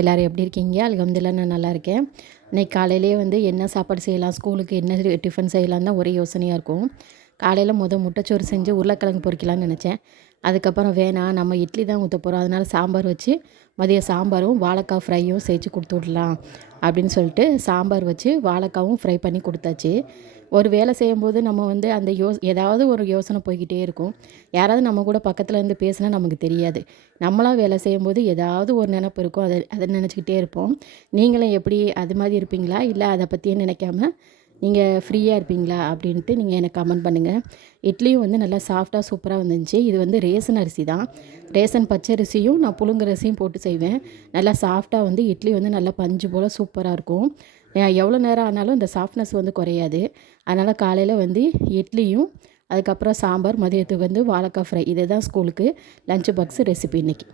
எல்லோரும் எப்படி இருக்கீங்க? அல்ஹம்துலில்லாஹ் நான் நல்லா இருக்கேன். இன்னைக்கு காலையிலேயே என்ன சாப்பாடு செய்யலாம், ஸ்கூலுக்கு என்ன டிஃபன் செய்யலான்னு தான் ஒரே யோசனையாக இருக்கும். காலையில் முட்டைச்சோறு செஞ்சு உருளைக்கிழங்கு பொரிக்கலான்னு நினச்சேன். அதுக்கப்புறம் வேணாம், நம்ம இட்லி தான் ஊற்ற போகிறோம், அதனால் சாம்பார் வச்சு மதியம் சாம்பாரும் வாழைக்காய் ஃப்ரையும் செஞ்சு கொடுத்து விடலாம் அப்படின்னு சொல்லிட்டு சாம்பார் வச்சு வாழைக்காவும் ஃப்ரை பண்ணி கொடுத்தாச்சு. ஒரு வேலை செய்யும்போது நம்ம அந்த ஏதாவது ஒரு யோசனை போய்க்கிட்டே இருக்கும். யாராவது நம்ம கூட பக்கத்தில் இருந்து பேசினா நமக்கு தெரியாது. நம்மளாக வேலை செய்யும்போது ஏதாவது ஒரு நினப்பு இருக்கும், அதை நினச்சிக்கிட்டே இருப்போம். நீங்களும் எப்படி அது மாதிரி இருப்பீங்களா, இல்லை அதை பற்றியே நினைக்காம நீங்கள் ஃப்ரீயாக இருப்பீங்களா அப்படின்ட்டு நீங்கள் எனக்கு கமெண்ட் பண்ணுங்கள். இட்லியும் நல்லா சாஃப்டாக சூப்பராக வந்துருந்துச்சு. இது ரேசன் அரிசி தான். ரேசன் பச்சரிசியும் நான் புழுங்கல் அரிசியும் போட்டு செய்வேன். நல்லா சாஃப்டாக இட்லி நல்லா பஞ்சு போல் சூப்பராக இருக்கும். எவ்வளோ நேரம் ஆனாலும் இந்த சாஃப்ட்னஸ் குறையாது. அதனால் காலையில் இட்லியும் அதுக்கப்புறம் சாம்பார், மதியத்துக்கு வாழைக்காய் ஃப்ரை. இதுதான் ஸ்கூலுக்கு லஞ்ச் பாக்ஸ் ரெசிபி இன்றைக்கி.